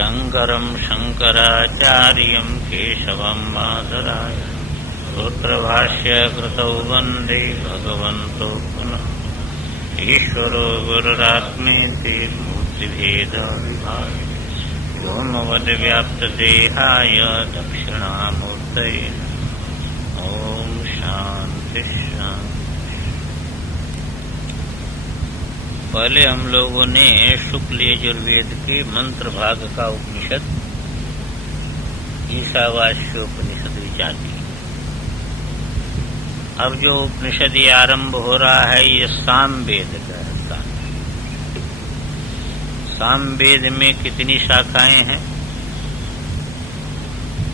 शंकरं शंकराचार्यं केशवं माधवाचार्यं सूत्रभाष्यकृतौ वन्दे भगवन्तो पुनः ईश्वरो गुरुरात्मेति मूर्तिभेदविभागिने व्योमवद्व्याप्तदेहाय दक्षिणामूर्तये ओम शांति शांति। पहले हम लोगों ने शुक्ल यजुर्वेद के मंत्र भाग का उपनिषद ईशावास्योपनिषद विचार की। अब जो उपनिषद ये आरंभ हो रहा है ये सामवेद का है। सामवेद में कितनी शाखाएं हैं?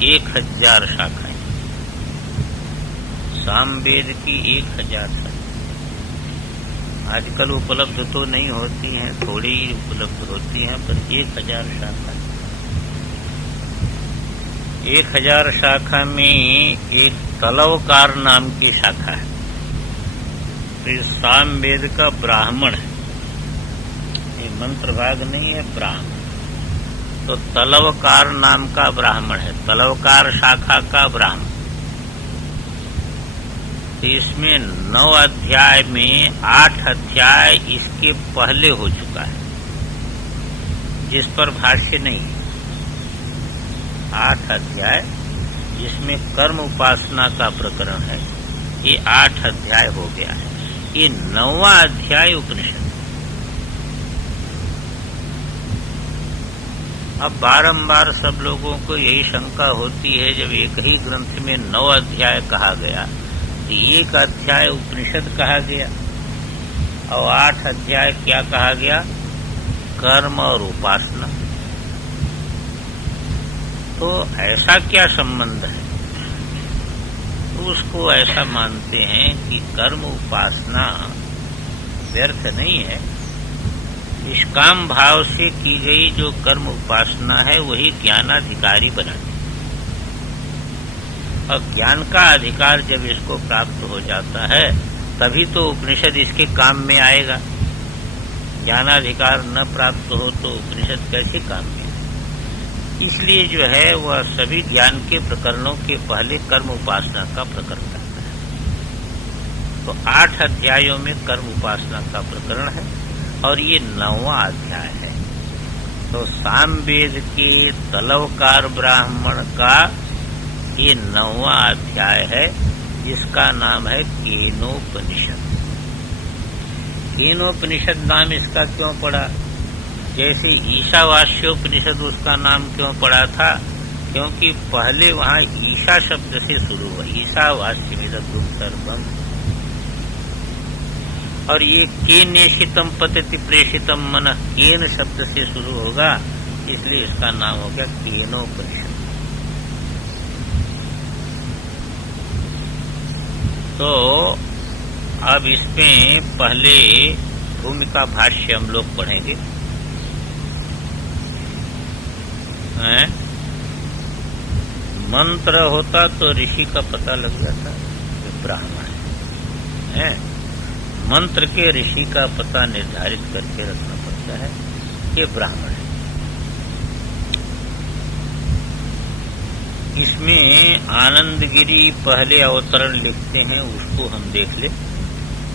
1000 शाखाएं। सामवेद की 1000 शाखाएं आजकल उपलब्ध तो नहीं होती हैं, थोड़ी ही उपलब्ध होती हैं, पर 1000 शाखा। 1000 शाखा में एक तलवकार नाम की शाखा है। तो इस सामवेद का ब्राह्मण है, ये मंत्र भाग नहीं है, ब्राह्मण। तो तलवकार नाम का ब्राह्मण है, तलवकार शाखा का ब्राह्मण। तो इसमें 9 अध्याय में 8 अध्याय इसके पहले हो चुका है, जिस पर भाष्य नहीं है। 8 अध्याय जिसमें कर्म उपासना का प्रकरण है, ये 8 अध्याय हो गया है। ये 9वां अध्याय उपनिषद। अब बारंबार सब लोगों को यही शंका होती है, जब एक ही ग्रंथ में 9 अध्याय कहा गया, एक अध्याय उपनिषद कहा गया और 8 अध्याय क्या कहा गया? कर्म और उपासना। तो ऐसा क्या संबंध है? तो उसको ऐसा मानते हैं कि कर्म उपासना व्यर्थ नहीं है। निष्काम भाव से की गई जो कर्म उपासना है वही ज्ञानाधिकारी बनाती। और ज्ञान का अधिकार जब इसको प्राप्त हो जाता है तभी तो उपनिषद इसके काम में आएगा। ज्ञानाधिकार न प्राप्त हो तो उपनिषद कैसे काम में आए? इसलिए जो है वह सभी ज्ञान के प्रकरणों के पहले कर्म उपासना का प्रकरण करता है। तो 8 अध्यायों में कर्म उपासना का प्रकरण है और ये 9वां अध्याय है। तो सामवेद के तलवकार ब्राह्मण का ये 9वां अध्याय है, जिसका नाम है केनोपनिषद। केनोपनिषद नाम इसका क्यों पड़ा? जैसे ईशावास्योपनिषद उसका नाम क्यों पड़ा था? क्योंकि पहले वहां ईशा शब्द से शुरू हुआ, ईशावास्यमिदं सर्वम्। और ये केनेशितम पतति प्रेषितम मनः, केन शब्द से शुरू होगा, इसलिए इसका नाम हो गया केनोपनिषद। तो अब इसमें पहले भूमिका भाष्य हम लोग पढ़ेंगे। मंत्र होता तो ऋषि का पता लग जाता है, ब्राह्मण है। मंत्र के ऋषि का पता निर्धारित करके रखना पड़ता है, ये ब्राह्मण है। इसमें आनंदगिरी पहले अवतरण लिखते हैं, उसको हम देख ले।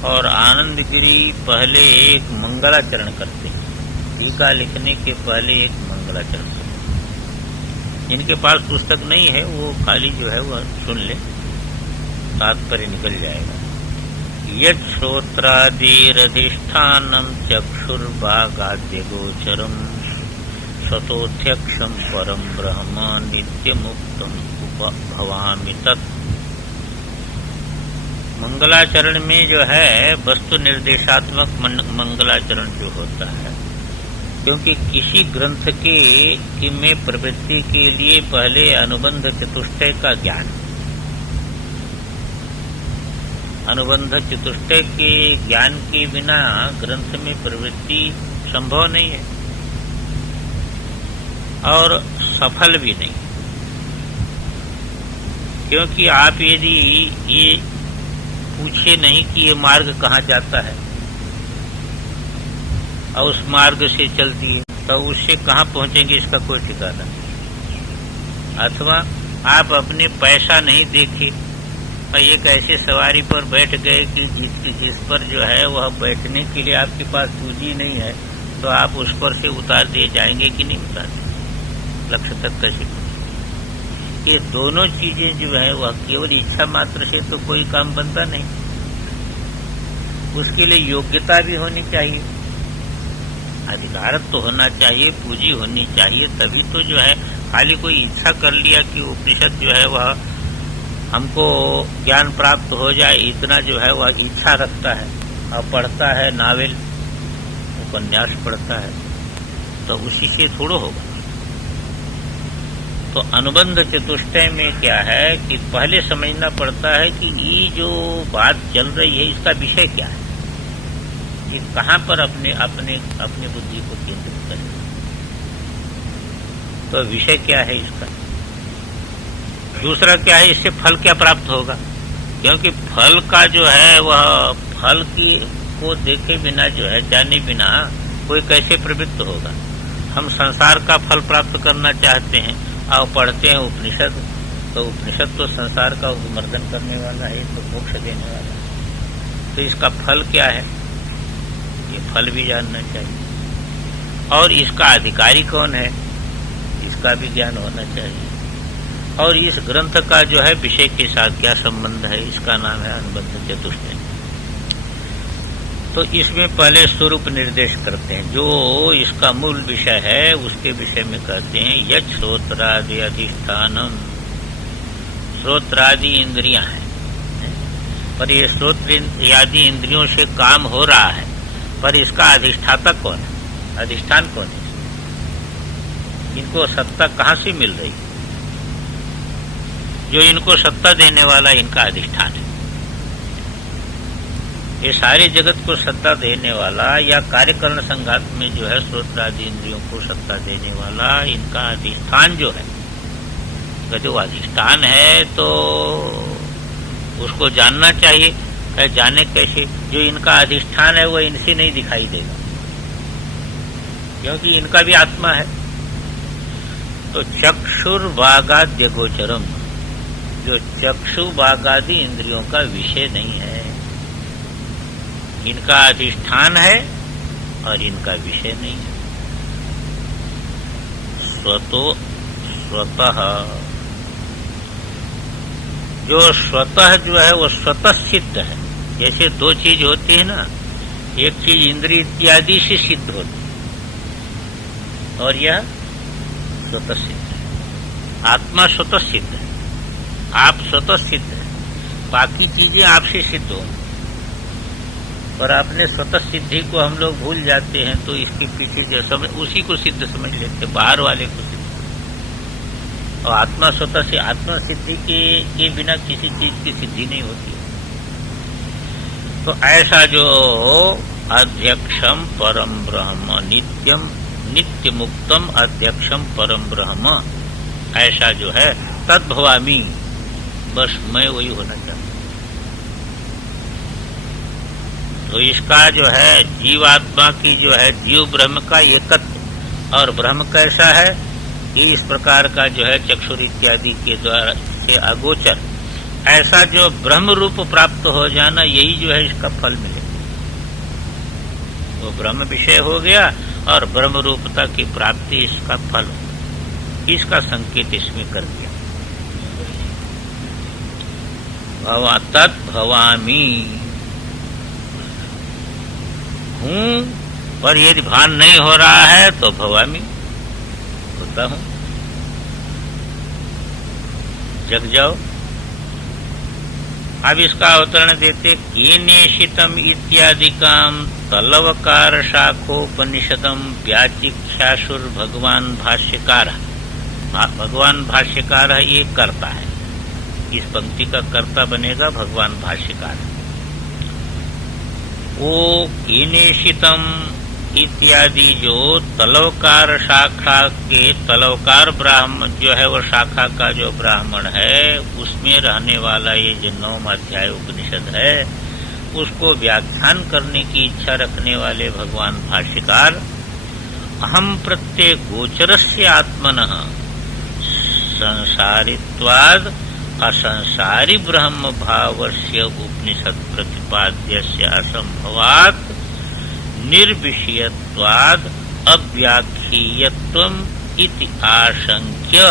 और आनंदगिरी पहले एक मंगलाचरण करते हैं, टीका लिखने के पहले एक मंगलाचरण करते हैं। जिनके पास पुस्तक नहीं है वो खाली जो है वह सुन ले, तात्पर्य निकल जाएगा। यत् श्रोत्रादिरधिष्ठानं चक्षुर्वागाद्य गोचरम् स्वतोध्यक्षं परम ब्रह्म नित्यमुक्तम उपभवामि तत्। मंगलाचरण में जो है वस्तु निर्देशात्मक मंगलाचरण जो होता है, क्योंकि किसी ग्रंथ के में प्रवृत्ति के लिए पहले अनुबंध चतुष्टय का ज्ञान। अनुबंध चतुष्टय के ज्ञान के बिना ग्रंथ में प्रवृत्ति संभव नहीं है और सफल भी नहीं। क्योंकि आप यदि ये पूछे नहीं कि ये मार्ग कहाँ जाता है और उस मार्ग से चलती है, तो उससे कहाँ पहुंचेंगे इसका कोई ठिकाना नहीं। अथवा आप अपने पैसा नहीं देखे और एक ऐसे सवारी पर बैठ गए कि जिस पर जो है वह बैठने के लिए आपके पास पूंजी नहीं है, तो आप उस पर से उतार दिए जाएंगे कि नहीं उतार दिए, लक्ष्य तक कैसे पहुंचे। ये दोनों चीजें जो है वह केवल इच्छा मात्र से तो कोई काम बनता नहीं, उसके लिए योग्यता भी होनी चाहिए, अधिकार तो होना चाहिए, पूंजी होनी चाहिए, तभी तो जो है खाली कोई इच्छा कर लिया कि उपनिषद जो है वह हमको ज्ञान प्राप्त हो जाए, इतना जो है वह इच्छा रखता है और पढ़ता है, नावल उपन्यास पढ़ता है, तो उसी से थोड़ा होगा। तो अनुबंध चतुष्टय में क्या है कि पहले समझना पड़ता है कि ये जो बात चल रही है इसका विषय क्या है, ये कहाँ पर अपने बुद्धि को केंद्रित करें, तो विषय क्या है इसका। दूसरा क्या है, इससे फल क्या प्राप्त होगा, क्योंकि फल का जो है वह फल को देखे बिना जो है, जाने बिना कोई कैसे प्रवृत्त होगा। हम संसार का फल प्राप्त करना चाहते हैं और पढ़ते हैं उपनिषद, तो उपनिषद तो संसार का उन्मर्दन करने वाला है, तो मोक्ष देने वाला है, तो इसका फल क्या है ये फल भी जानना चाहिए। और इसका अधिकारी कौन है इसका भी ज्ञान होना चाहिए। और इस ग्रंथ का जो है विषय के साथ क्या संबंध है, इसका नाम है अनुबंध चतुष्टय। तो इसमें पहले स्वरूप निर्देश करते हैं, जो इसका मूल विषय है उसके विषय में कहते हैं यत् श्रोत्रादि अधिष्ठानम। श्रोत्रादि इंद्रियां हैं, पर ये श्रोत्र आदि इंद्रियों से काम हो रहा है, पर इसका अधिष्ठाता कौन है, अधिष्ठान कौन है, इनको सत्ता कहाँ से मिल रही, जो इनको सत्ता देने वाला इनका अधिष्ठान है। ये सारे जगत को सत्ता देने वाला या कार्यकरण संघात में जो है श्रोत्रादि इंद्रियों को सत्ता देने वाला इनका अधिष्ठान जो है, जो अधिष्ठान है तो उसको जानना चाहिए। जाने कैसे, जो इनका अधिष्ठान है वो इनसे नहीं दिखाई देगा, क्योंकि इनका भी आत्मा है। तो चक्षुर्वागाद्य गोचरम, जो चक्षु वागादि इंद्रियों का विषय नहीं है, इनका अधिष्ठान है और इनका विषय नहीं है। स्वतः जो स्वतः जो है वो स्वतः सिद्ध है। जैसे दो चीज होती है ना, एक चीज इंद्रिय इत्यादि से सिद्ध होती है और यह स्वतः सिद्ध है। आत्मा स्वतः सिद्ध है, आप स्वतः सिद्ध है, बाकी चीजें आपसे सिद्ध होंगी। और अपने स्वतः सिद्धि को हम लोग भूल जाते हैं, तो इसके पीछे जो समझ उसी को सिद्ध समझ लेते, बाहर वाले को सिद्ध। और आत्मा स्वतः से आत्मा सिद्धि के बिना किसी चीज की सिद्धि नहीं होती। तो ऐसा जो अध्यक्षम परम ब्रह्म नित्यम नित्य मुक्तम अध्यक्षम परम ब्रह्म, ऐसा जो है तद्भवामी, बस मैं वही होना चाहता हूं। तो इसका जो है जीवात्मा की जो है जीव ब्रह्म का एकत्व, और ब्रह्म कैसा है कि इस प्रकार का जो है चक्षुर इत्यादि के द्वारा से अगोचर, ऐसा जो ब्रह्म रूप प्राप्त हो जाना, यही जो है इसका फल मिले। वो ब्रह्म विषय हो गया और ब्रह्म रूपता की प्राप्ति इसका फल, इसका संकेत इसमें कर दिया। तद्भवामी, हूं पर यदि भान नहीं हो रहा है तो भवामी, होता हूं, जग जाओ। अब इसका अवतरण देते, कीनेशितम इत्यादिकाम तलवकार शाखोपनिषदम व्याचिख्यासुर भगवान भाष्यकार। भगवान भाष्यकार ये कर्ता है, इस पंक्ति का कर्ता बनेगा भगवान भाष्यकार। वो कीनेशितम इत्यादि जो तलवकार शाखा के, तलवकार ब्राह्मण जो है वो शाखा का जो ब्राह्मण है, उसमें रहने वाला ये जो 9वां अध्याय उपनिषद है, उसको व्याख्यान करने की इच्छा रखने वाले भगवान भाष्यकार, अहम प्रत्यय गोचरस्य आत्मनः संसारित्वाद असंसारी ब्रह्म भावस्य उपनिषद प्रतिपाद्यस्य असंभवात् निर्विषयत्वाद अव्याख्येयत्वम् इति आशंक्य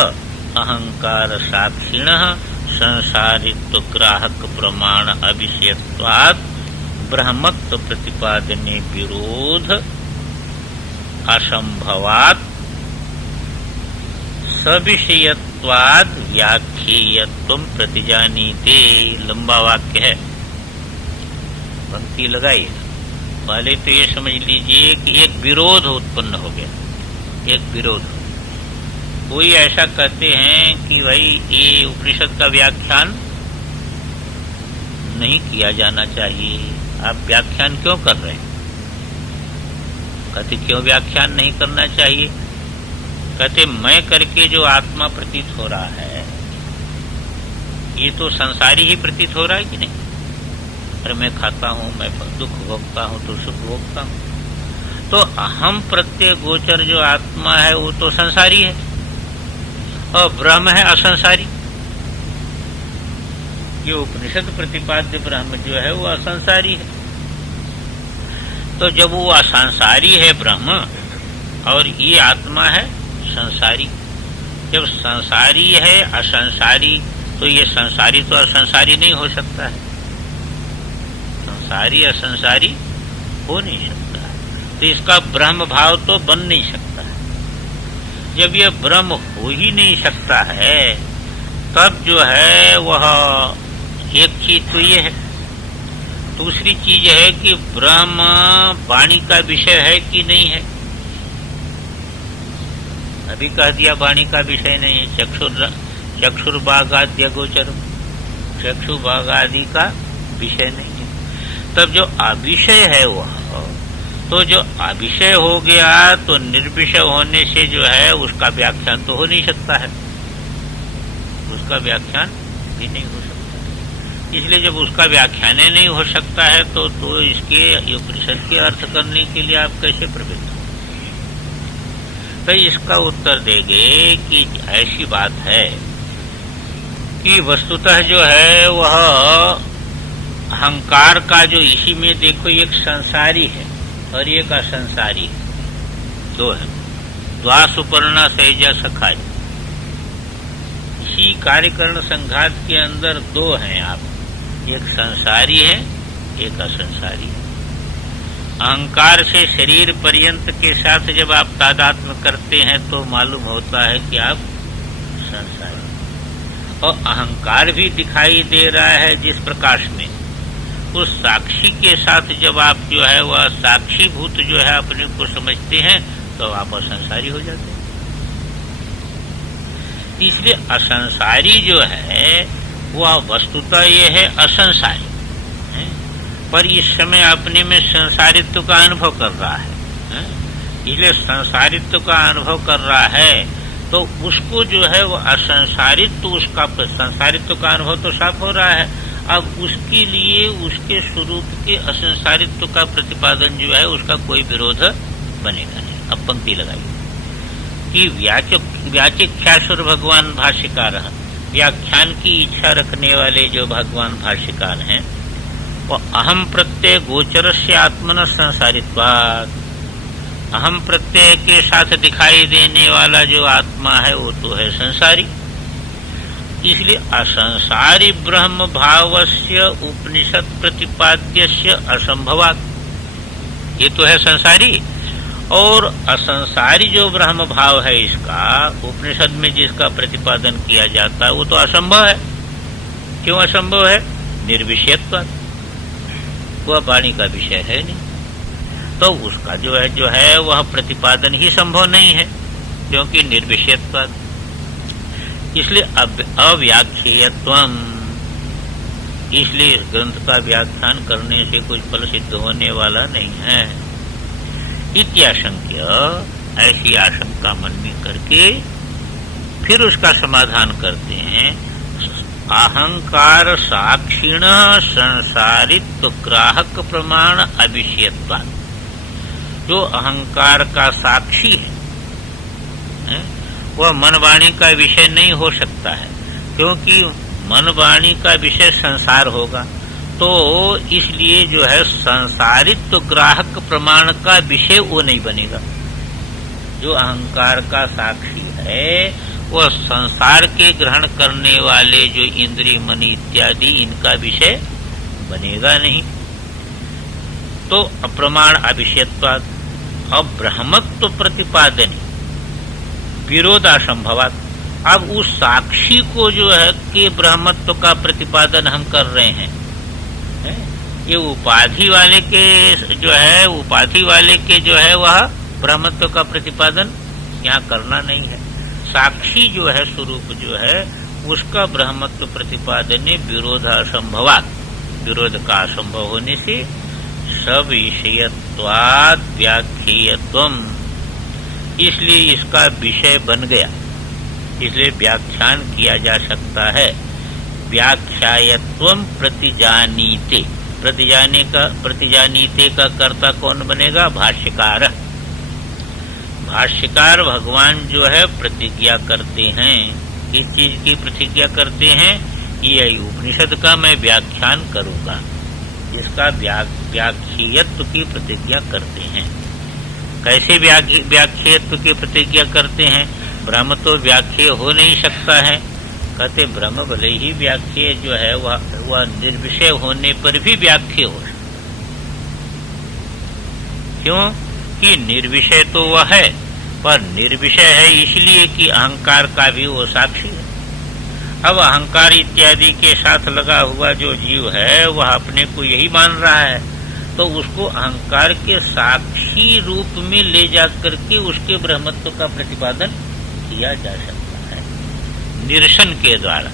अहंकार साक्षिणः संसारित्व ग्राहक प्रमाण अविषयत्वाद ब्रह्मत्व प्रतिपादने विरोध असंभवात् सविषयत्वाद व्याख्येयत्वम् प्रतिजानीते। लंबा वाक्य है, पंक्ति लगाइए। पहले तो ये समझ लीजिए कि एक विरोध उत्पन्न हो गया, एक विरोध। कोई ऐसा कहते हैं कि भाई ये उपनिषद का व्याख्यान नहीं किया जाना चाहिए, आप व्याख्यान क्यों कर रहे हैं? कहते क्यों व्याख्यान नहीं करना चाहिए? कहते मैं करके जो आत्मा प्रतीत हो रहा है ये तो संसारी ही प्रतीत हो रहा है कि नहीं? अरे मैं खाता हूँ, मैं दुख भोगता हूँ तो सुख भोगता हूँ, तो अहम प्रत्यय गोचर जो आत्मा है वो तो संसारी है और ब्रह्म है असंसारी। ये उपनिषद प्रतिपाद्य ब्रह्म जो है वो असंसारी है। तो जब वो असंसारी है ब्रह्म और ये आत्मा है संसारी, जब संसारी है असंसारी तो ये संसारी तो असंसारी नहीं हो सकता है, संसारी असंसारी हो नहीं सकता है, तो इसका ब्रह्म भाव तो बन नहीं सकता है। जब ये ब्रह्म हो ही नहीं सकता है तब जो है वह एक चीज तो ये है। दूसरी चीज है कि ब्रह्म वाणी का विषय है कि नहीं है। अभी कह दिया वाणी का विषय नहीं है, चक्षुर्बागाद्य गोचर, चक्षु बाग आदि का विषय नहीं है। तब जो अविषय है वह, तो जो अविषय हो गया तो निर्विषय होने से जो है उसका व्याख्यान तो हो नहीं सकता है, उसका व्याख्यान भी नहीं हो सकता। इसलिए जब उसका व्याख्यान नहीं हो सकता है तो इसके उपनिषद के अर्थ करने के लिए आप कैसे प्रवृत्त हो? तो इसका उत्तर देंगे कि ऐसी बात है कि वस्तुतः जो है वह अहंकार का जो इसी में देखो एक संसारी है और एक असंसारी है, दो है। द्वा सुपर्णा सहजा सखाई, इसी कार्यकरण संघात के अंदर दो हैं आप, एक संसारी है एक असंसारी है। अहंकार से शरीर पर्यंत के साथ जब आप तादात्म्य करते हैं तो मालूम होता है कि आप संसारी, और अहंकार भी दिखाई दे रहा है जिस प्रकाश में, उस साक्षी के साथ जब आप जो है वह साक्षीभूत जो है अपने को समझते हैं तो आप असंसारी हो जाते हैं। इसलिए असंसारी जो है वह वस्तुतः ये है असंसारी है, पर इस समय अपने में संसारित्व का अनुभव कर रहा है। इसलिए संसारित्व का अनुभव कर रहा है तो उसको जो है वो असंसारित्व, उसका संसारित्व का अनुभव तो साफ हो रहा है। अब उसके लिए उसके स्वरूप के असंसारित्व का प्रतिपादन जो है उसका कोई विरोध बनेगा नहीं। अब पंक्ति लगाइए कि व्याचिख्यासुर भगवान भाष्यकार, व्याख्यान की इच्छा रखने वाले जो भगवान भाष्यकार हैं वो अहम प्रत्यय गोचर से आत्मन संसारित्वात्, अहम प्रत्यय के साथ दिखाई देने वाला जो आत्मा है वो तो है संसारी। इसलिए असंसारी ब्रह्म भावस्य उपनिषद प्रतिपाद्यस्य असंभवात्, ये तो है संसारी, और असंसारी जो ब्रह्म भाव है इसका उपनिषद में जिसका प्रतिपादन किया जाता है वो तो असंभव है। क्यों असंभव है? निर्विषयत्व, वह वाणी का विषय है नहीं, तो उसका जो है वह प्रतिपादन ही संभव नहीं है क्योंकि निर्विषयत्व। इसलिए अव्याख्येयत्वम्, इसलिए इस ग्रंथ का व्याख्यान करने से कुछ फल सिद्ध होने वाला नहीं है। इत्याशंक्य, ऐसी आशंका मन में करके फिर उसका समाधान करते हैं। अहंकार साक्षिण संसारित्व ग्राहक प्रमाण अविषयत्वात्, जो अहंकार का साक्षी है, वह मन वाणी का विषय नहीं हो सकता है, क्योंकि मन वाणी का विषय संसार होगा। तो इसलिए जो है संसारित्व ग्राहक प्रमाण का विषय वो नहीं बनेगा। जो अहंकार का साक्षी है वह संसार के ग्रहण करने वाले जो इंद्रिय मन इत्यादि इनका विषय बनेगा नहीं। तो अप्रमाण अविषयत्वात् अब्रह्मत्व प्रतिपादन विरोधासंभवात्। अब उस साक्षी को जो है कि ब्रह्मत्व का प्रतिपादन हम कर रहे हैं, ये उपाधि वाले के जो है वह ब्रह्मत्व का प्रतिपादन यहाँ करना नहीं है। साक्षी जो है स्वरूप जो है उसका ब्रह्मत्व प्रतिपादन विरोधासंभवात्, विरोध का असंभव होने से सविषयत्वात् व्याख्येयत्वम्, इसलिए इसका विषय बन गया, इसलिए व्याख्यान किया जा सकता है। व्याख्यायत्वम् प्रतिजानीते, प्रतिजानीते का कर्ता कौन बनेगा? भाष्यकार। भाष्यकार भगवान जो है प्रतिज्ञा करते हैं। किस चीज की प्रतिज्ञा करते हैं? ये उपनिषद का मैं व्याख्यान करूंगा, इसका व्याख्येयत्व की प्रतिज्ञा करते हैं। कैसे व्याख्येयत्व की प्रतिज्ञा करते हैं? ब्रह्म तो व्याख्येय हो नहीं सकता है। कहते ब्रह्म भले ही व्याख्येय जो है वह निर्विषय होने पर भी व्याख्येय हो। क्यों कि निर्विषय तो वह है, पर निर्विषय है इसलिए कि अहंकार का भी वो साक्षी है। अब अहंकार इत्यादि के साथ लगा हुआ जो जीव है वह अपने को यही मान रहा है, तो उसको अहंकार के साक्षी रूप में ले जाकर के उसके ब्रह्मत्व का प्रतिपादन किया जा सकता है निरसन के द्वारा।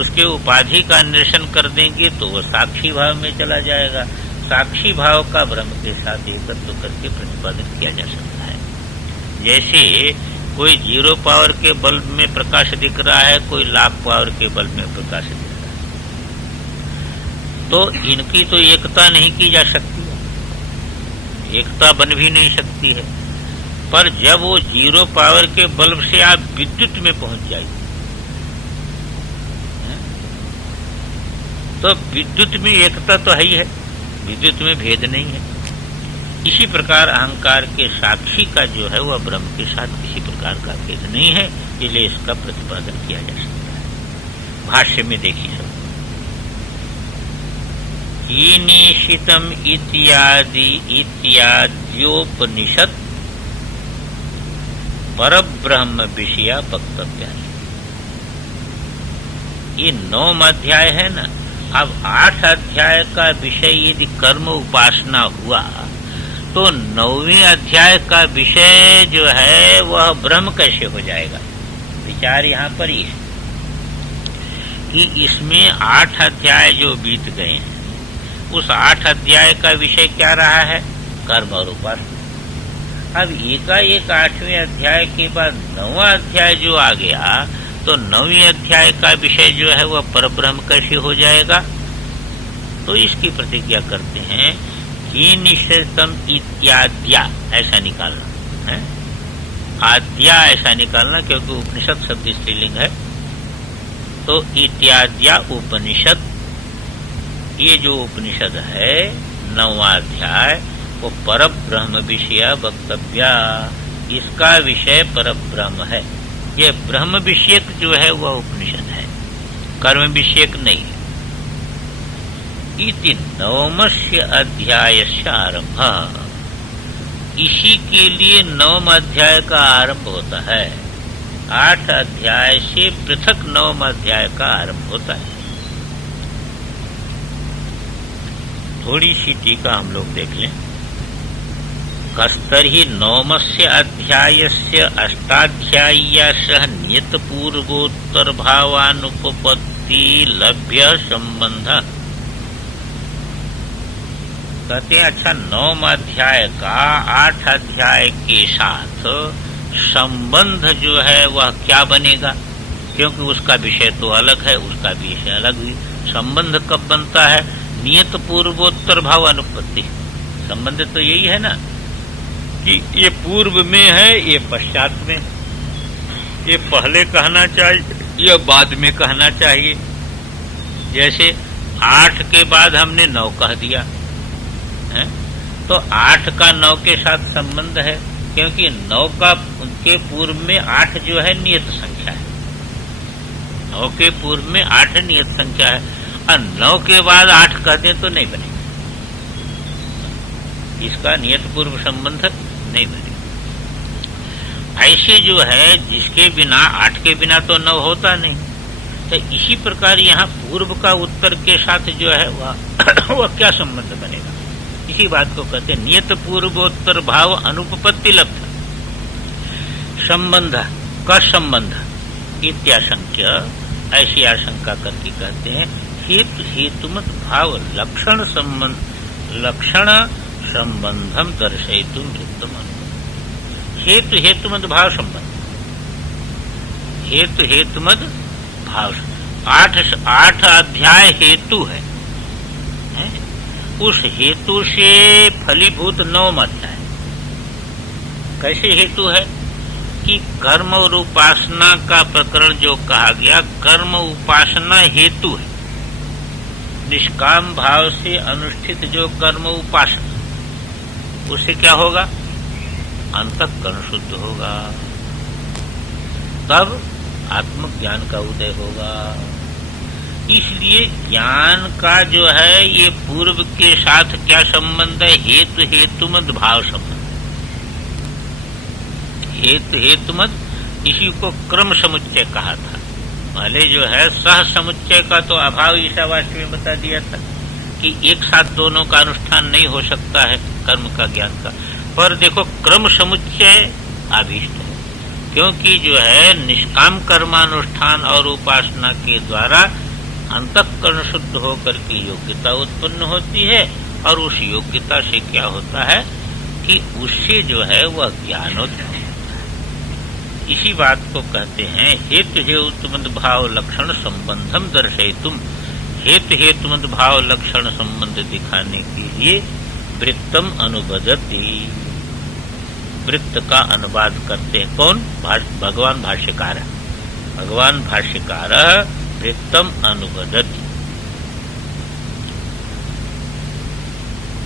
उसके उपाधि का निरसन कर देंगे तो वह साक्षी भाव में चला जाएगा। साक्षी भाव का ब्रह्म के साथ एकत्व करके प्रतिपादन किया जा सकता है। जैसे कोई 0 पावर के बल्ब में प्रकाश दिख रहा है, कोई 1,00,000 पावर के बल्ब में प्रकाश दिख रहा है, तो इनकी तो एकता नहीं की जा सकती है, एकता बन भी नहीं सकती है। पर जब वो 0 पावर के बल्ब से आप विद्युत में पहुंच जाइए तो विद्युत में एकता तो है ही है, विद्युत में भेद नहीं है। इसी प्रकार अहंकार के साक्षी का जो है वह ब्रह्म के साथ किसी प्रकार का भेद नहीं है, इसलिए इसका प्रतिपादन किया जा सकता है। भाष्य में देखिए सब ईनिशितम इत्यादि इत्याद्योपनिषद परब्रह्म विषया वक्तव्य। ये 9वां अध्याय है ना। अब 8 अध्याय का विषय यदि कर्म उपासना हुआ तो 9वें अध्याय का विषय जो है वह ब्रह्म कैसे हो जाएगा? विचार यहाँ पर ही है कि इसमें 8 अध्याय जो बीत गए हैं उस 8 अध्याय का विषय क्या रहा है? कर्म और उपासना। अब एकाएक 8वें अध्याय के बाद 9वां अध्याय जो आ गया तो 9वें अध्याय का विषय जो है वह परब्रह्म कैसे हो जाएगा? तो इसकी प्रतिज्ञा करते हैं कि निषेधम इत्याद्या, ऐसा निकालना है, आद्या ऐसा निकालना, क्योंकि उपनिषद शब्द स्त्रीलिंग है। तो इत्याद्या उपनिषद, ये जो उपनिषद है 9वां अध्याय वो परब्रह्म विषय वक्तव्या, इसका विषय परब्रह्म है। ये ब्रह्म विषयक जो है वह उपनिषद है, कर्म विषयक नहीं। इति 9मस्य अध्यायस्य आरंभ, इसी के लिए 9वां अध्याय का आरंभ होता है। 8 अध्याय से पृथक 9वां अध्याय का आरंभ होता है। थोड़ी सी टीका हम लोग देख लें। कस्तर्हि 9मस्य अध्यायस्य अष्टाध्याय्या सह नियत पूर्वोत्तर भावानुपपत्ति लभ्य संबंध। कहते हैं अच्छा 9वां अध्याय का 8 अध्याय के साथ संबंध जो है वह क्या बनेगा? क्योंकि उसका विषय तो अलग है, उसका विषय अलग ही। संबंध कब बनता है? नियत पूर्वोत्तर भाव अनुपत्ति। संबंध तो यही है ना कि ये पूर्व में है, ये पश्चात में, ये पहले कहना चाहिए या बाद में कहना चाहिए। जैसे 8 के बाद हमने 9 कह दिया है, तो 8 का 9 के साथ संबंध है, क्योंकि 9 का उनके पूर्व में 8 जो है नियत संख्या है। 9 के पूर्व में 8 नियत संख्या है, और 9 के बाद 8 कह दें तो नहीं बनेगा, इसका नियत पूर्व संबंध नहीं बनेगा। ऐसे जो है जिसके बिना 8 के बिना तो 9 होता नहीं, तो इसी प्रकार यहाँ पूर्व का उत्तर के साथ जो है वह क्या संबंध बनेगा, इसी बात को कहते हैं नियत पूर्वोत्तर भाव अनुपपत्ति लब्ध संबंध का संबंध इत्याशंक्य, ऐसी आशंका करके कहते हैं हेतु हेतुमत भाव लक्षण संबंधम दर्शयितुम वृत्तम अनुबंध। हेतु हेतुमत भाव संबंध, हेतु हेतुमत भाव, 8 अध्याय हेतु है, उस हेतु से फलीभूत 9 अध्याय। कैसे हेतु है कि कर्म और उपासना का प्रकरण जो कहा गया, कर्म उपासना हेतु है। निष्काम भाव से अनुष्ठित जो कर्म उपासना, उससे क्या होगा, अंतःकरण शुद्ध होगा, तब आत्मज्ञान का उदय होगा। इसलिए ज्ञान का जो है ये पूर्व के साथ क्या संबंध है, हेतु हेतुमत भाव संबंध। हेतु हेतुमत, इसी को क्रम समुच्चय कहा था। पहले जो है सह समुच्चय का तो अभाव ईशावास्य में बता दिया था कि एक साथ दोनों का अनुष्ठान नहीं हो सकता है कर्म का ज्ञान का, पर देखो क्रम समुच्चय अभीष्ट है, क्योंकि जो है निष्काम कर्मानुष्ठान और उपासना के द्वारा अंतःकरण शुद्ध होकर के योग्यता उत्पन्न होती है, और उस योग्यता से क्या होता है कि उससे जो है वह ज्ञानोदय होता है। इसी बात को कहते हैं हेतु हेतुमत भाव लक्षण संबंधम दर्शयितुम। हेतु हेतुमत भाव लक्षण संबंध दिखाने के लिए वृत्तम अनुबदति, वृत्त का अनुवाद करते हैं कौन, भगवान भाष्यकार। भगवान भाष्यकार वृत्तम अनुबदति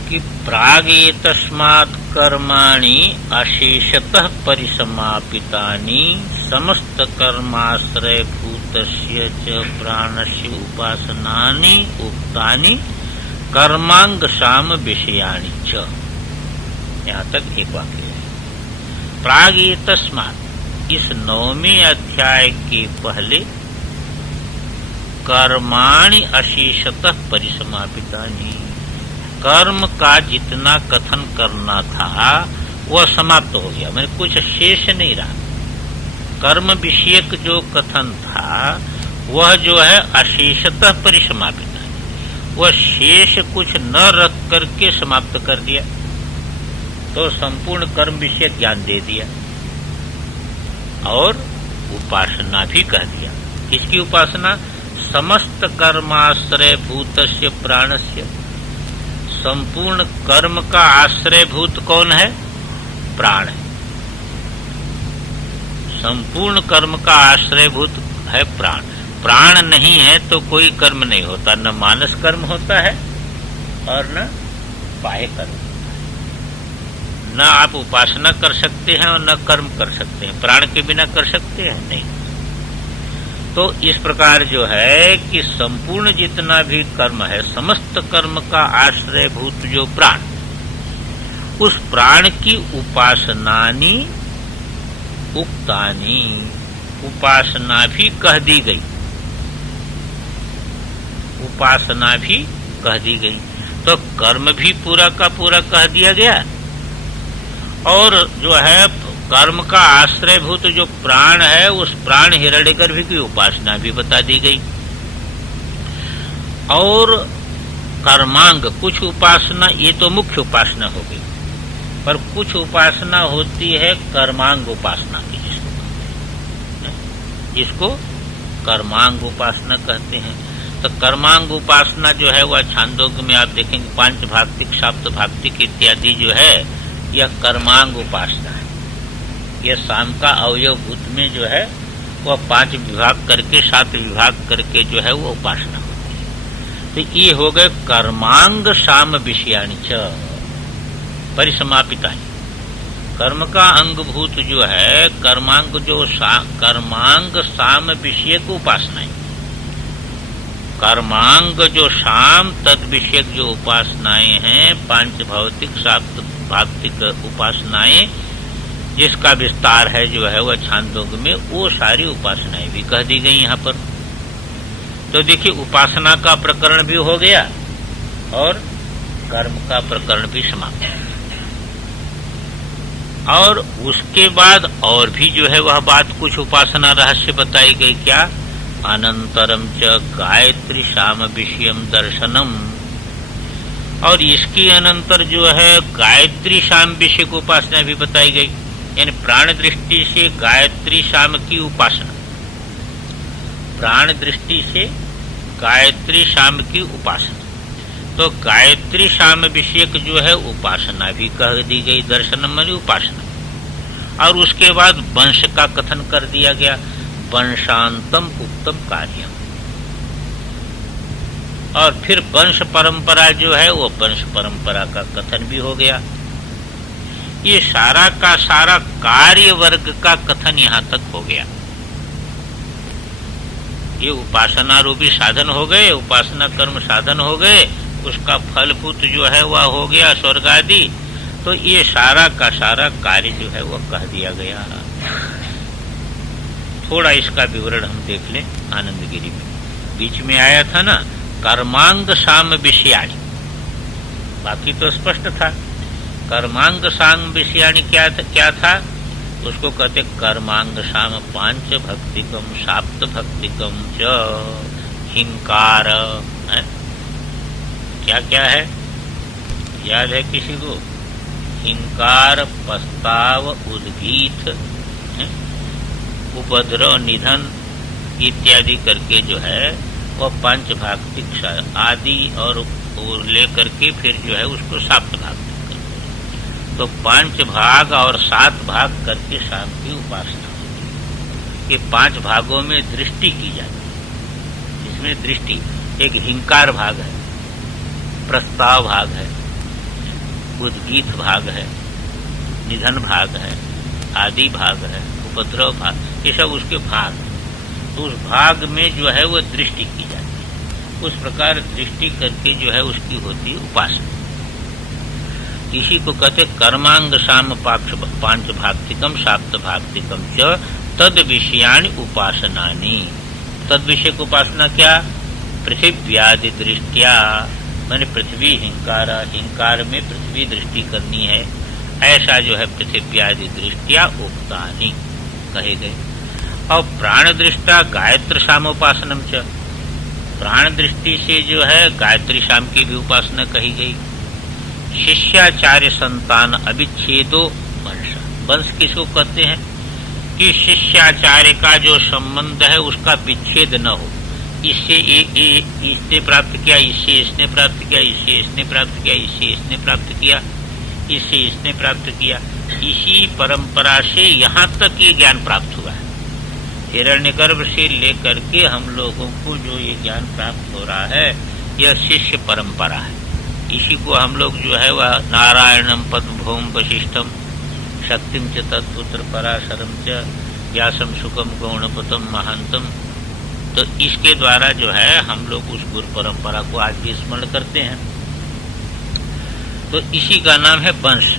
कि प्रागेतस्मात् कर्माणि अशेषतः परिसमापितानि समस्त कर्माश्रय भूतस्य च प्राणस्य उपासनानि उक्तानि कर्मांग साम विषयाणि च। यहाँ तक एक वाक्य है। प्रागेतस्मात्, इस 9वें अध्याय के पहले कर्माणि अशेषतः परिसमापितानि, कर्म का जितना कथन करना था वह समाप्त हो गया, मैंने कुछ शेष नहीं रहा। कर्म विषयक जो कथन था वह जो है अशेषतः परिसमापित है, वह शेष कुछ न रख करके समाप्त कर दिया, तो संपूर्ण कर्म विषय ज्ञान दे दिया और उपासना भी कह दिया। इसकी उपासना समस्त कर्माश्रय भूतस्य प्राणस्य, संपूर्ण कर्म का आश्रयभूत कौन है, प्राण है। संपूर्ण कर्म का आश्रयभूत है प्राण। प्राण नहीं है तो कोई कर्म नहीं होता, न मानस कर्म होता है और न बाह्य कर्म होता है। न आप उपासना कर सकते हैं और न कर्म कर सकते हैं, प्राण के बिना कर सकते हैं नहीं। तो इस प्रकार जो है कि संपूर्ण जितना भी कर्म है, समस्त कर्म का आश्रयभूत जो प्राण, उस प्राण की उपासनानि उक्तानि, उपासना भी कह दी गई, उपासना भी कह दी गई। तो कर्म भी पूरा का पूरा कह दिया गया, और जो है कर्म का आश्रयभूत जो प्राण है, उस प्राण हिरण्यगर्भ की उपासना भी बता दी गई। और कर्मांग, कुछ उपासना, ये तो मुख्य उपासना हो गई, पर कुछ उपासना होती है कर्मांग उपासना की, जिसको कर्मांग उपासना कहते हैं। तो कर्मांग उपासना जो है वह छांदोग्य में आप देखेंगे 5 भाक्तिक, साप्त भाक्तिक इत्यादि जो है यह कर्मांग उपासना है। यह शाम का अवयव भूत में जो है वह 5 विभाग करके 7 विभाग करके जो है वो उपासना होती है। तो ये हो गए कर्मांग शाम विषयाणि च परिसमापिता। कर्म का अंगभूत जो है कर्मांग कर्मांग शाम विषय को उपासनाएं, कर्मांग जो शाम तद विषयक जो उपासनाएं हैं 5 भौतिक 7 भाक्तिक उपासनाएं जिसका विस्तार है जो है वह छांदोग्य में, वो सारी उपासनाएं भी कह दी गई यहाँ पर। तो देखिए उपासना का प्रकरण भी हो गया और कर्म का प्रकरण भी समाप्त। और उसके बाद और भी जो है वह बात कुछ उपासना रहस्य बताई गई। क्या? अनंतरम च गायत्री शाम विषयम दर्शनम। और इसके अनंतर जो है गायत्री शाम विषय को उपासना भी बताई गई, यानी प्राण दृष्टि से गायत्री शाम की उपासना, प्राण दृष्टि से गायत्री शाम की उपासना। तो गायत्री शाम विषयक जो है उपासना भी कह दी गई, दर्शन मानी उपासना। और उसके बाद वंश का कथन कर दिया गया, वंशांतम उत्तम कार्यम। और फिर वंश परंपरा जो है वो वंश परंपरा का कथन भी हो गया। ये सारा का सारा कार्य वर्ग का कथन यहाँ तक हो गया। ये उपासना रूपी साधन हो गए, उपासना कर्म साधन हो गए, उसका फलभूत जो है वह हो गया स्वर्ग आदि। तो ये सारा का सारा कार्य जो है वह कह दिया गया। थोड़ा इसका विवरण हम देख लें आनंदगिरी में। बीच में आया था ना कर्मांग शाम विषयाणि, बाकी तो स्पष्ट था। कर्मांग शाम विषयाणि क्या था? उसको कहते कर्मांग शाम 5 भक्तिकम 7 भक्तिकम च हिंकार है। क्या क्या है याद है किसी को? हिंकार, प्रस्ताव, उद्गीत, उपद्रव, निधन इत्यादि करके जो है वह 5 भाक्तिक आदि और लेकर के फिर जो है उसको 7 भाग। तो 5 भाग और 7 भाग करके शाम की उपासना होती है। ये 5 भागों में दृष्टि की जाती है। इसमें दृष्टि एक हिंकार भाग है, प्रस्ताव भाग है, उद्गीत भाग है, निधन भाग है, आदि भाग है, उपद्रव भाग, ये सब उसके भाग। तो उस भाग में जो है वो दृष्टि की जाती है। उस प्रकार दृष्टि करके जो है उसकी होती है उपासना। इसी को कहते कर्मांग शाम 5 भाक्तिकम 7 भाक्तिकम च तद विषयाणि उपासनानि। तद विषय को उपासना क्या? पृथिव्यादि दृष्टिया, माने पृथ्वी हिंकार में पृथ्वी दृष्टि करनी है, ऐसा जो है पृथिव्यादि दृष्टिया उक्तानि कहे गए। और प्राण दृष्टा गायत्री शामोपासनम च, प्राण दृष्टि से जो है गायत्री शाम की भी उपासना कही गई। शिष्याचार्य संतान अविच्छेदो वंश, वंश किसको कहते हैं? कि शिष्याचार्य का जो संबंध है उसका विच्छेद न हो। इससे इसने प्राप्त किया, इससे इसने प्राप्त किया, इससे इसने प्राप्त किया, इससे इसने प्राप्त किया, इससे इसने प्राप्त किया, इसी परंपरा से यहाँ तक ये ज्ञान प्राप्त हुआ है। हिरण्यगर्भ से लेकर के हम लोगों को जो ये ज्ञान प्राप्त हो रहा है यह शिष्य परंपरा है। इसी को हम लोग जो है वह नारायणम पद्मभूम वशिष्ठम शक्तिम च तत्पुत्र पराशरम च व्यासम सुखम गौणपतम महांतम, तो इसके द्वारा जो है हम लोग उस गुरु परंपरा को आज भी स्मरण करते हैं। तो इसी का नाम है वंश।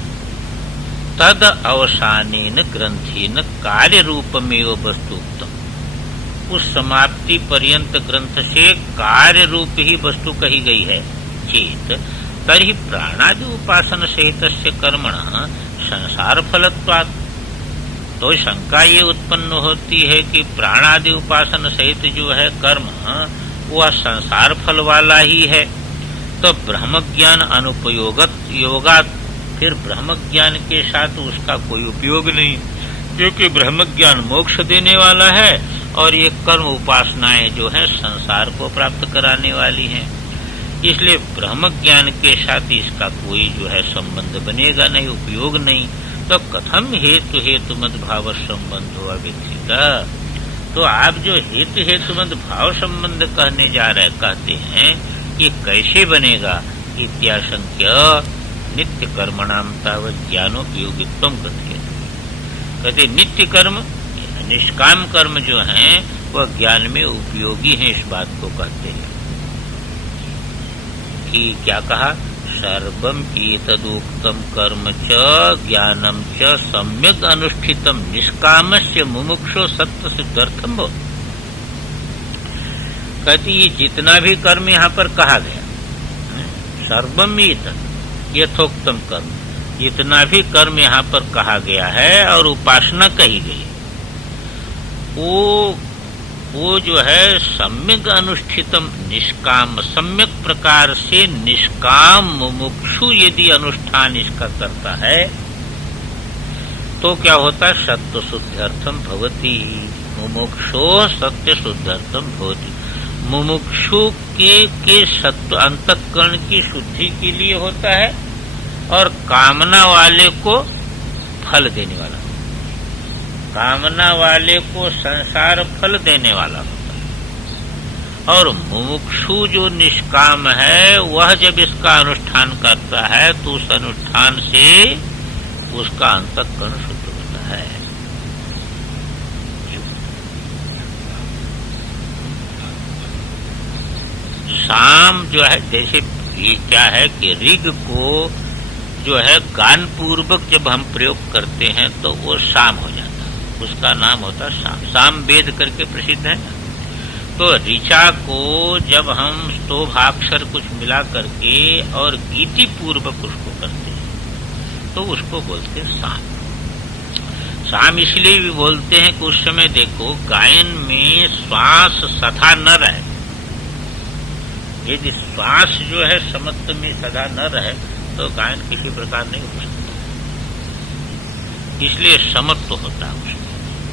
तद अवसानेन ग्रंथेन कार्य रूपमेव वस्तुक्तम, उस समाप्ति पर्यंत ग्रंथ से कार्य रूप ही वस्तु कही गई है। चेत तर्हि प्राणादि उपासन सहित कर्मण संसार फलत्वात्, तो शंका ये उत्पन्न होती है कि प्राणादि उपासन सहित जो है कर्म वह संसार फल वाला ही है। तो ब्रह्म ज्ञान अनुपयोगत योगात, फिर ब्रह्म ज्ञान के साथ उसका कोई उपयोग नहीं, क्योंकि ब्रह्म ज्ञान मोक्ष देने वाला है और ये कर्म उपासनाएं जो है संसार को प्राप्त कराने वाली हैं। इसलिए ब्रह्म ज्ञान के साथ इसका कोई जो है संबंध बनेगा नहीं, उपयोग नहीं। तो कथम हेतु हेतु मत भाव संबंध हुआ विकसित। तो आप जो हेतु हेतु मत भाव संबंध कहने जा रहे कहते हैं ये कैसे बनेगा? इत्याशंक्य नित्य कर्मणाम तावत् ज्ञानोपयोगित्व कथ्यते। कहते नित्य कर्म निष्काम कर्म जो हैं वह ज्ञान में उपयोगी हैं, इस बात को कहते हैं। कि क्या कहा? सर्वम एतदुक्तम कर्म च ज्ञानम च सम्यक अनुष्ठितम निष्कामस्य मुमुक्षो सत्य सिद्धार्थम भवति। कहती ये जितना भी कर्म यहाँ पर कहा गया, सर्वम एतद यथोक्तम कर्म, जितना भी कर्म यहाँ पर कहा गया है और उपासना कही गई, वो जो है सम्यक अनुष्ठितम निष्काम, सम्यक प्रकार से निष्काम मुमुक्षु यदि अनुष्ठान इसका करता है तो क्या होता है? सत्य शुद्ध्यर्थम भवति। मुमुक्षो सत्य शुद्ध्यर्थम भवति। मुमुक्षु के सत्व अंतःकरण की शुद्धि के लिए होता है और कामना वाले को फल देने वाला, कामना वाले को संसार फल देने वाला होता है। और मुमुक्षु जो निष्काम है वह जब इसका अनुष्ठान करता है तो उस अनुष्ठान से उसका अंतःकरण शुद्ध होता है। साम जो है, जैसे ये क्या है कि ऋग को जो है गान पूर्वक जब हम प्रयोग करते हैं तो वो साम हो जाता है, उसका नाम होता है साम। साम वेद करके प्रसिद्ध है। तो ऋचा को जब हम स्तोभाक्षर कुछ मिला करके और गीति पूर्वक उसको करते हैं तो उसको बोलते हैं साम। साम इसलिए भी बोलते हैं कि उस समय देखो गायन में श्वास सदा न रहे, यदि श्वास जो है समत्व में सदा न रहे तो गायन किसी प्रकार नहीं हो सकता, इसलिए समत्व होता है उसमें।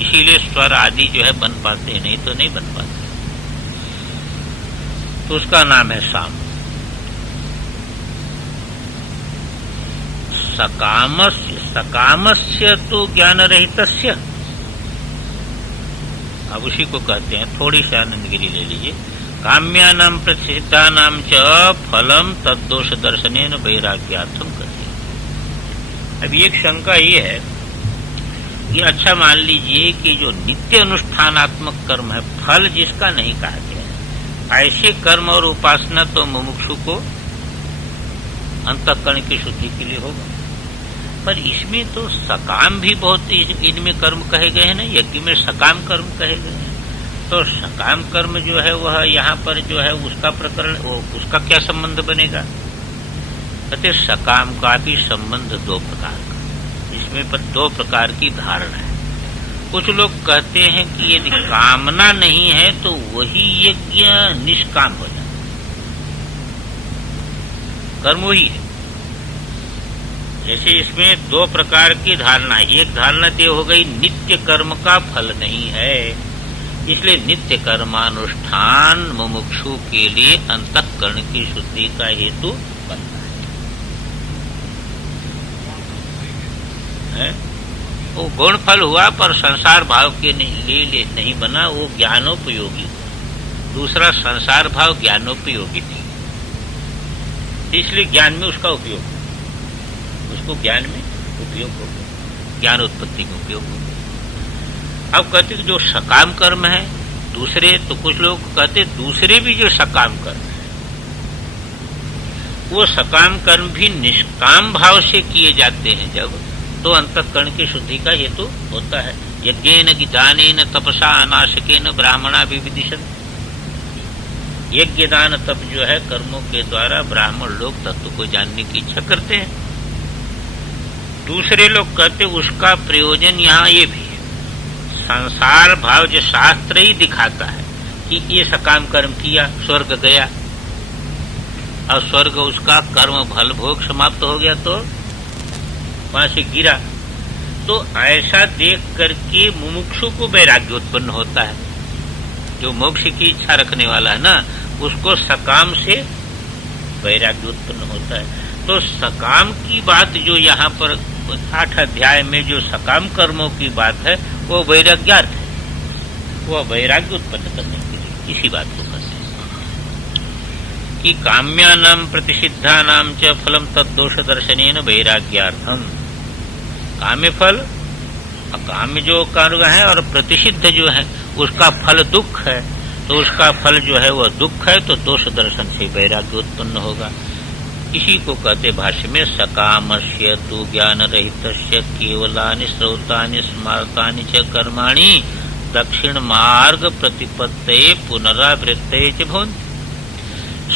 इसीलिए स्वर आदि जो है बन पाते हैं, नहीं तो नहीं बन पाते। तो उसका नाम है साम। सकामस्य तो ज्ञान रहितस्य, अब उसी को कहते हैं, थोड़ी सी आनंदगिरी ले लीजिए। काम्यानाम प्रतिषिद्धानाम च फलम तद्दोष दर्शनेन वैराग्यार्थम करते। अब एक शंका ये है कि अच्छा मान लीजिए कि जो नित्य अनुष्ठानात्मक कर्म है, फल जिसका नहीं कहा गया है, ऐसे कर्म और उपासना तो मुमुक्षु को अंतःकरण की शुद्धि के लिए होगा। पर इसमें तो सकाम भी बहुत इनमें कर्म कहे गए हैं ना, यज्ञ में सकाम कर्म कहे गए हैं। तो सकाम कर्म जो है वह यहाँ पर जो है उसका प्रकरण, उसका क्या संबंध बनेगा? कहते सकाम का भी संबंध दो प्रकार का, इसमें पर दो प्रकार की धारणा है। कुछ लोग कहते हैं कि यदि कामना नहीं है तो वही यज्ञ निष्काम हो जाता, कर्म वही है। जैसे इसमें दो प्रकार की धारणा, एक धारणा ये हो गई नित्य कर्म का फल नहीं है, इसलिए नित्य कर्मानुष्ठान मुमुक्षु के लिए अंतःकरण की शुद्धि का हेतु बनता है। वो गुण फल हुआ पर संसार भाव के लिए नहीं बना, वो ज्ञानोपयोगी। दूसरा संसार भाव ज्ञानोपयोगी नहीं, इसलिए ज्ञान में उसका उपयोग, उसको ज्ञान में उपयोग हो गया, ज्ञान उत्पत्ति में उपयोग हो गया। अब कहते जो सकाम कर्म है दूसरे, तो कुछ लोग कहते दूसरे भी जो सकाम कर्म है वो सकाम कर्म भी निष्काम भाव से किए जाते हैं जब, तो अंतःकरण की शुद्धि का हेतु होता है। यज्ञेन दानेन तपसा अनाशकेन ब्राह्मणा विविदिशन्। यज्ञ दान तप जो है कर्मों के द्वारा ब्राह्मण लोग तत्व को जानने की इच्छा करते हैं। दूसरे लोग कहते उसका प्रयोजन यहाँ ये भी है, संसार भाव जो शास्त्र ही दिखाता है कि ये सकाम कर्म किया, स्वर्ग गया, और स्वर्ग उसका कर्म फल भोग समाप्त हो गया तो वहां से गिरा। तो ऐसा देख करके मुमुक्षु को वैराग्य उत्पन्न होता है। जो मोक्ष की इच्छा रखने वाला है ना, उसको सकाम से वैराग्य उत्पन्न होता है। तो सकाम की बात जो यहाँ पर 8 अध्याय में जो सकाम कर्मों की बात है वो वैराग्यार्थ है, वो वैराग्य उत्पन्न करने के लिए इसी बात को कहते हैं कि काम्यानाम प्रतिषिद्धानाम च फलम तद्दोष दर्शनेन वैराग्यार्थम। काम्य फल, अकाम्य जो कार्य है और प्रतिषिद्ध जो है उसका फल दुख है, तो उसका फल जो है वह दुख है, तो दोष दर्शन से वैराग्य उत्पन्न होगा। इसी को कहते भाष्य में सकामस्य तु ज्ञान रहितस्य केवलानि श्रौतानि स्मार्तानि च कर्माणि दक्षिण मार्ग प्रतिपत्तये पुनरावृत्तये च भवन्ति।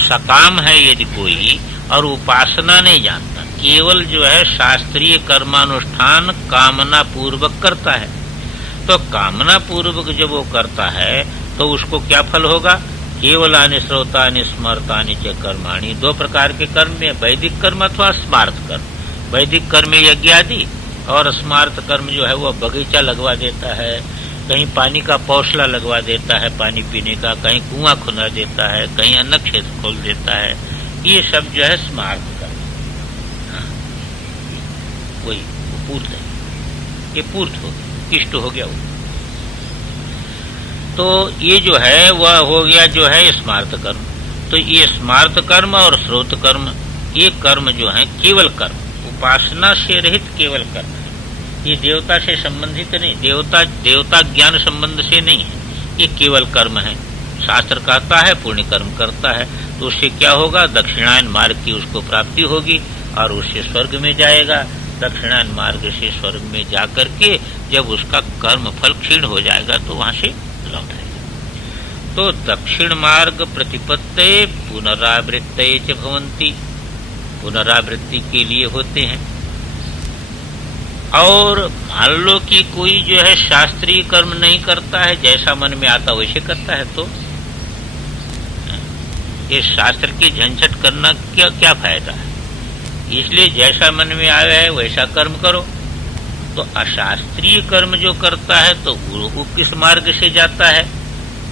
सकाम है यदि कोई और उपासना नहीं जानता, केवल जो है शास्त्रीय कर्मानुष्ठान कामना पूर्वक करता है, तो कामना पूर्वक जब वो करता है तो उसको क्या फल होगा? केवलानि श्रौतानि स्मर्तानि च कर्माणि। 2 प्रकार के कर्म में, वैदिक कर्म अथवा स्मार्त कर्म। वैदिक कर्म यज्ञ आदि, और स्मार्त कर्म जो है वह बगीचा लगवा देता है, कहीं पानी का पौसला लगवा देता है पानी पीने का, कहीं कुआं खुना देता है, कहीं अन्न क्षेत्र खोल देता है। ये सब जो है स्मार्त कर्म। हाँ, वही पूर्त है, ये पूर्त हो गया, इष्ट हो गया वो। तो ये जो है वह हो गया जो है स्मार्त कर्म। तो ये स्मार्त कर्म और श्रोत कर्म, ये कर्म जो है केवल कर्म, उपासना से रहित केवल कर्म है। ये देवता से संबंधित नहीं, देवता ज्ञान संबंध से नहीं है, ये केवल कर्म है। शास्त्र कहता है पुण्य कर्म करता है तो उससे क्या होगा? दक्षिणायन मार्ग की उसको प्राप्ति होगी और उससे स्वर्ग में जाएगा। दक्षिणायन मार्ग से स्वर्ग में जाकर के जब उसका कर्म फल क्षीण हो जाएगा तो वहां से लौट आएगा। तो दक्षिण मार्ग प्रतिपत्तये पुनरावृत्तये च भवन्ति, पुनरावृत्ति के लिए होते हैं। और मान लो कि कोई जो है शास्त्रीय कर्म नहीं करता है, जैसा मन में आता वैसे करता है, तो ये शास्त्र की झंझट करना क्या फायदा है? इसलिए जैसा मन में आया है वैसा कर्म करो। तो अशास्त्रीय कर्म जो करता है तो वो किस मार्ग से जाता है?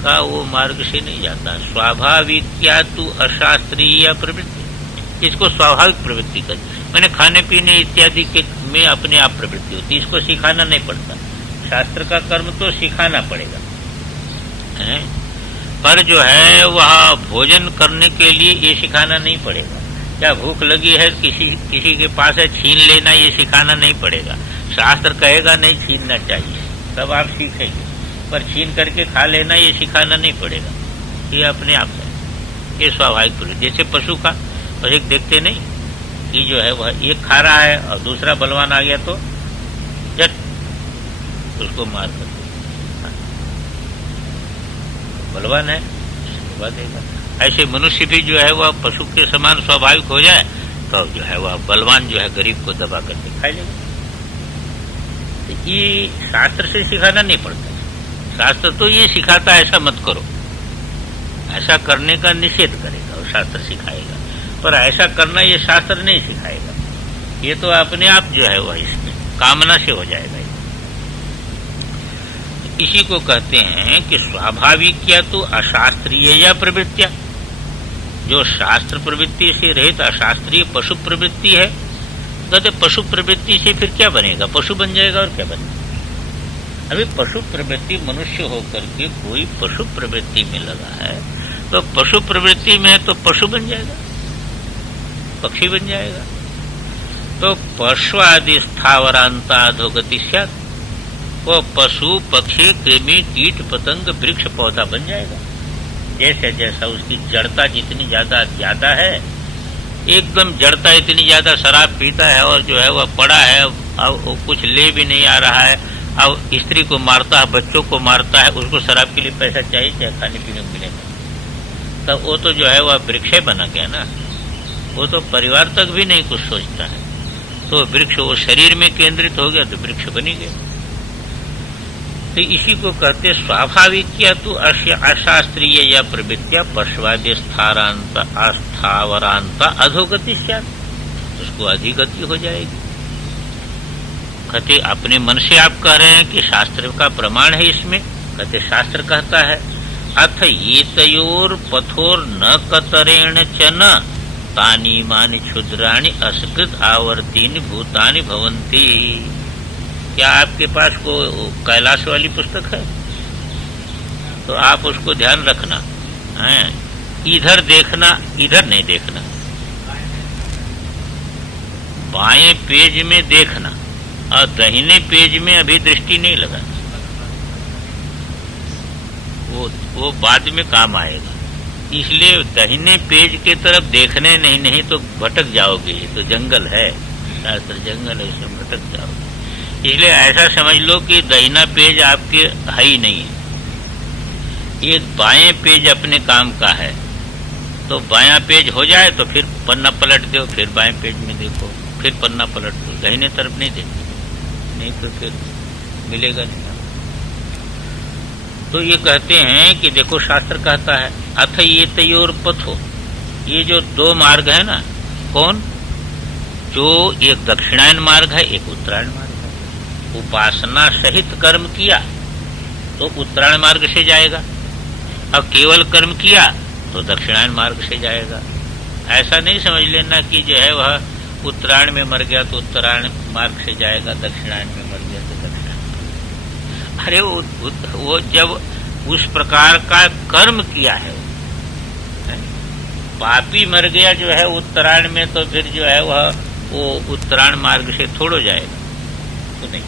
का वो मार्ग से नहीं जाता। स्वाभाविक क्या तू अशास्त्रीय प्रवृत्ति, इसको स्वाभाविक प्रवृत्ति कर, मैंने खाने पीने इत्यादि के में अपने आप प्रवृत्ति होती, इसको सिखाना नहीं पड़ता। शास्त्र का कर्म तो सिखाना पड़ेगा है? पर जो है वह भोजन करने के लिए ये सिखाना नहीं पड़ेगा। क्या भूख लगी है, किसी के पास है, छीन लेना, ये सिखाना नहीं पड़ेगा। शास्त्र कहेगा नहीं छीनना चाहिए, तब आप सीखेंगे, पर छीन करके खा लेना ये सिखाना नहीं पड़ेगा, ये अपने आप है, ये स्वाभाविक प्रवृत्ति। जैसे पशु का, और एक देखते नहीं कि जो है वह एक खा रहा है और दूसरा बलवान आ गया तो झट उसको मार कर बलवान है दबा देगा। ऐसे मनुष्य भी जो है वह पशु के समान स्वाभाविक हो जाए तो जो है वह बलवान जो है गरीब को दबा करके खा लेगा। तो ये शास्त्र से सिखाना नहीं पड़ता। शास्त्र तो ये सिखाता है ऐसा मत करो, ऐसा करने का निषेध करेगा और शास्त्र सिखाएगा, पर ऐसा करना ये शास्त्र नहीं सिखाएगा। ये तो अपने आप जो है वह इसमें कामना से हो जाएगा। इसी को कहते हैं कि स्वाभाविक या तो अशास्त्रीय या प्रवृत्तियां, जो शास्त्र प्रवृत्ति से रहित अशास्त्रीय पशु प्रवृत्ति है। कहते पशु प्रवृत्ति से फिर क्या बनेगा? पशु बन जाएगा और क्या बनेगा? अभी पशु प्रवृत्ति मनुष्य होकर के कोई पशु प्रवृत्ति में लगा है तो पशु प्रवृत्ति में है तो पशु बन जाएगा, पक्षी बन जाएगा। तो पशु आदि स्थावरांता अधोगति स्यात्, वो पशु पक्षी कृमि कीट पतंग वृक्ष पौधा बन जाएगा। जैसे जैसा उसकी जड़ता जितनी ज्यादा है, एकदम जड़ता इतनी ज्यादा, शराब पीता है और जो है वह पड़ा है, अब कुछ ले भी नहीं आ रहा है, अब स्त्री को मारता है, बच्चों को मारता है, उसको शराब के लिए पैसा चाहिए, चाहे खाने पीने को मिलेगा, तब वो तो जो है वह वृक्ष बना गया ना। वो तो परिवार तक भी नहीं कुछ सोचता है, तो वृक्ष वो शरीर में केंद्रित हो गया तो वृक्ष बनी गया। तो इसी को कहते स्वाभाविक या तो अशास्त्रीय या प्रवृत्तिया पशुवादि स्थावरांता अधोगति स्यात्, उसको अधिगति हो जाएगी। कहते अपने मन से आप कह रहे हैं कि शास्त्र का प्रमाण है इसमें। कहते शास्त्र कहता है अथ एतयोर पथोर न कतरेण च न तानी मानि क्षुद्राणि असकृत आवर्तीनि भूतानि भवन्ति। क्या आपके पास को कैलाश वाली पुस्तक है? तो आप उसको ध्यान रखना है, इधर देखना, इधर नहीं देखना, बाएं पेज में देखना और दाहिने पेज में अभी दृष्टि नहीं लगाना, वो बाद में काम आएगा। इसलिए दाहिने पेज के तरफ देखने नहीं तो भटक जाओगे। ये तो जंगल है, शास्त्र जंगल है, इसमें भटक जाओगे। इसलिए ऐसा समझ लो कि दाहिना पेज आपके है ही नहीं है, एक बाएं पेज अपने काम का है। तो बायां पेज हो जाए तो फिर पन्ना पलट दो, फिर बाएं पेज में देखो, फिर पन्ना पलट दो, दाहिने तरफ नहीं देखो, नहीं तो फिर मिलेगा नहीं। तो ये कहते हैं कि देखो शास्त्र कहता है अथ ये तयोर पथो, ये जो दो मार्ग है ना, कौन? जो एक दक्षिणायन मार्ग है, एक उत्तरायण मार्ग है। उपासना सहित कर्म किया तो उत्तरायण मार्ग से जाएगा, अब केवल कर्म किया तो दक्षिणायन मार्ग से जाएगा। ऐसा नहीं समझ लेना कि जो है वह उत्तरायण में मर गया तो उत्तरायण मार्ग से जाएगा, दक्षिणायन में मर गया तो दक्षिणायन। अरे वो जब उस प्रकार का कर्म किया है, पापी मर गया जो है उत्तरायण में, तो फिर जो है वो उत्तरायण मार्ग से थोड़ो जाएगा, तो नहीं।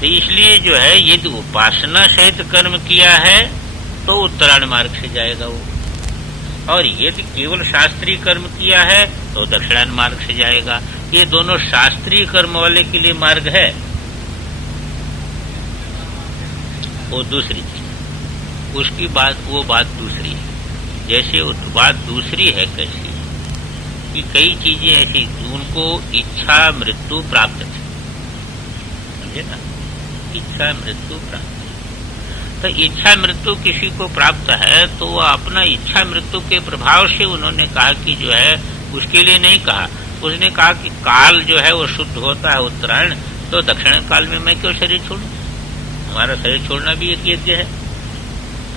तो इसलिए जो है यदि उपासना सहित कर्म किया है तो उत्तरायण मार्ग से जाएगा वो, और यदि केवल शास्त्रीय कर्म किया है तो दक्षिणायन मार्ग से जाएगा। ये दोनों शास्त्रीय कर्म वाले के लिए मार्ग है, वो दूसरी चीज, उसकी बात, वो बात दूसरी है। जैसे बात दूसरी है कैसी कि कई चीजें ऐसी उनको इच्छा मृत्यु प्राप्त थी, समझे ना, इच्छा मृत्यु प्राप्त। तो इच्छा मृत्यु किसी को प्राप्त है तो वह अपना इच्छा मृत्यु के प्रभाव से उन्होंने कहा कि जो है उसके लिए नहीं कहा, उसने कहा कि काल जो है वो शुद्ध होता है उत्तरायण, तो दक्षिण काल में मैं क्यों शरीर छोड़ूं, हमारा शरीर छोड़ना भी एक यज्ञ है,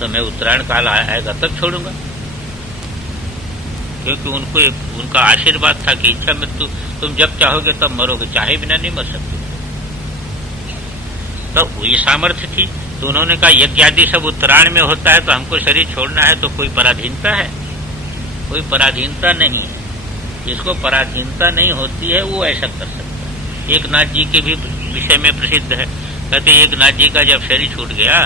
तो मैं उत्तरायण काल आएगा तब छोड़ूंगा। क्योंकि उनका आशीर्वाद था कि इच्छा मृत्यु तुम जब चाहोगे तब मरोगे, चाहे बिना नहीं मर सकते। तो ये सामर्थ्य थी, तो उन्होंने कहा यज्ञ आदि सब उत्तरायण में होता है तो हमको शरीर छोड़ना है, तो कोई पराधीनता है? कोई पराधीनता नहीं है। जिसको पराधीनता नहीं होती है वो ऐसा कर सकता है। एक नाथ जी के भी विषय में प्रसिद्ध है, कहते एक नाथ जी का जब शरीर छूट गया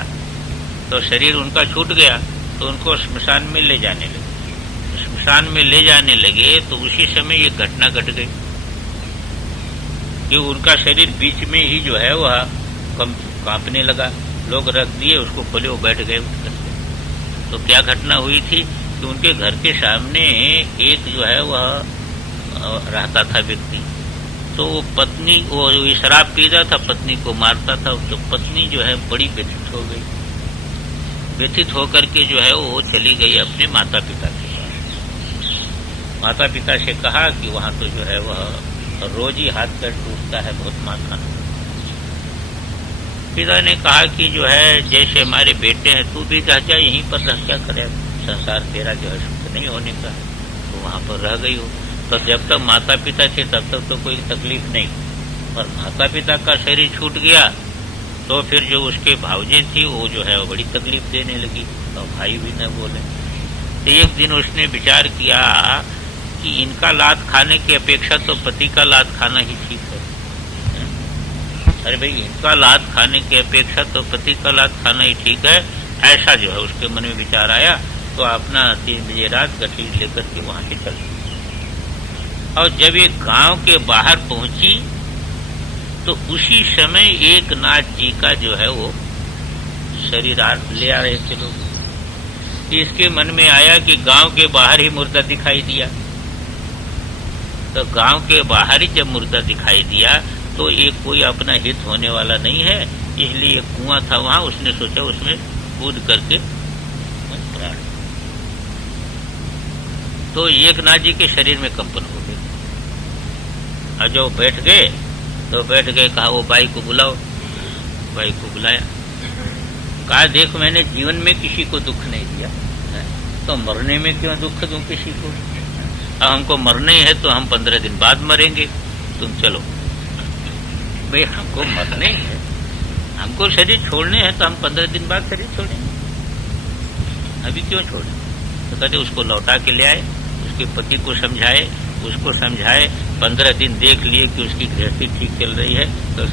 तो शरीर उनका छूट गया तो उनको श्मशान में ले जाने लगे। श्मशान में ले जाने लगे तो उसी समय ये घटना घट गई कि उनका शरीर बीच में ही जो है वह कांपने लगा। लोग रख दिए उसको, खोले, वो बैठ गए उठकर। तो क्या घटना हुई थी कि उनके घर के सामने एक जो है वह रहता था व्यक्ति, तो वो पत्नी, वो शराब पीता था, पत्नी को मारता था। तो पत्नी जो है बड़ी व्यथित हो गई, व्यथित होकर के जो है वो चली गई अपने माता पिता के पास। माता पिता से कहा कि वहां तो जो है वह रोज ही हाथ पैर टूटता है, बहुत मार खाना। पिता ने कहा कि जो है जैसे हमारे बेटे हैं तू भी रह जा, यहीं पर रह, क्या करे, संसार तेरा जो है सुख नहीं होने का, तो वहां पर रह गई हो। तो जब तक माता पिता थे तब तक तो कोई तकलीफ नहीं, और माता पिता का शरीर छूट गया तो फिर जो उसके भावजे थी वो जो है वो बड़ी तकलीफ देने लगी, तो भाई भी न बोले। तो एक दिन उसने विचार किया कि इनका लात खाने की अपेक्षा तो पति का लात खाना ही ठीक है। अरे भाई, इनका लात खाने की अपेक्षा तो पति का लात खाना ही ठीक है, ऐसा जो है उसके मन में विचार आया। तो अपना 3 बजे रात गठरी लेकर के वहां से चल, और जब ये गांव के बाहर पहुंची तो उसी समय एक नाथ जी का जो है वो शरीर ले आ रहे थे लोग। इसके मन में आया कि गांव के बाहर ही मुर्दा दिखाई दिया, तो गांव के बाहर ही जब मुर्दा दिखाई दिया तो ये कोई अपना हित होने वाला नहीं है, इसलिए एक कुआं था वहां, उसने सोचा उसमें कूद करके प्राण। तो एक नाथ जी के शरीर में कंपन हो गई, और जो बैठ गए तो बैठ गए, कहा वो बाई को बुलाओ। बाई को बुलाया, कहा देख मैंने जीवन में किसी को दुख नहीं दिया, तो मरने में क्यों दुख दूं किसी को। अब हमको मरना ही है तो हम 15 दिन बाद मरेंगे, तुम चलो। भाई हमको मरना ही है, हमको शरीर छोड़ने हैं तो हम 15 दिन बाद शरीर छोड़ेंगे, अभी क्यों छोड़ें? तो कहते उसको लौटा के ले आए, उसके पति को समझाए, उसको समझाए, 15 दिन देख लिए कि उसकी गृहस्थी ठीक चल रही है तो